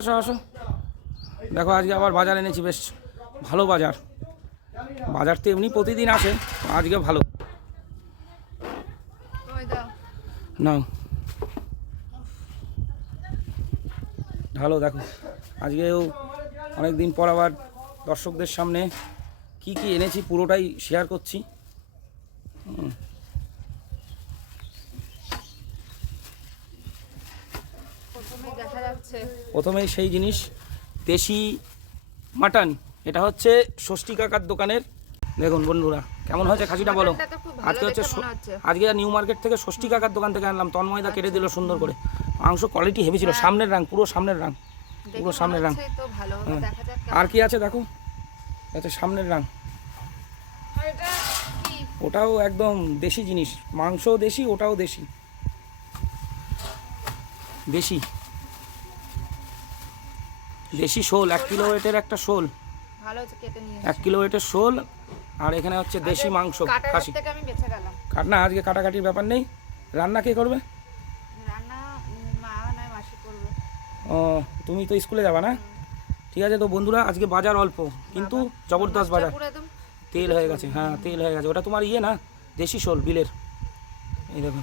আসো আসো, দেখো আজকে আবার বাজার এনেছি, বেশ ভালো বাজার। বাজার তো এমনি প্রতিদিন আসে, আজকে ভালো। নাও ভালো, দেখো আজকেও অনেক দিন পর আবার দর্শকদের সামনে কি কি এনেছি পুরোটাই শেয়ার করছি। প্রথমেই সেই জিনিস, দেশি মাটন। এটা হচ্ছে ষষ্ঠী কাকার দোকানের। দেখুন বন্ধুরা কেমন হয়েছে খাসিটা বলো। আজকে হচ্ছে আজকে নিউ মার্কেট থেকে ষষ্ঠী কাকার দোকান থেকে আনলাম। তন্ময়দা কেটে দিল সুন্দর করে। মাংস কোয়ালিটি হেভি ছিল, সামনের রাং, পুরো সামনের রাং, পুরো সামনের রাং। আর কি আছে দেখো, আচ্ছা সামনের রাং, ওটাও একদম দেশি জিনিস, মাংসও দেশি, ওটাও দেশি দেশি দেশি শোল, 1 কিলো ওয়েটের একটা শোল, 1 কিলো ওয়েটের শোল। আর এখানে হচ্ছে দেশি মাংস খাসি। না আজকে কাটাকাটির ব্যাপার নেই। রান্না কে করবে? ও তুমি তো স্কুলে যাবা না? ঠিক আছে। তো বন্ধুরা আজকে বাজার অল্প কিন্তু জবরদস্ত বাজার। তেল হয়ে গেছে, হ্যাঁ তেল হয়ে গেছে। ওটা তোমার ইয়ে না, দেশি শোল বিলের। এই দেখো।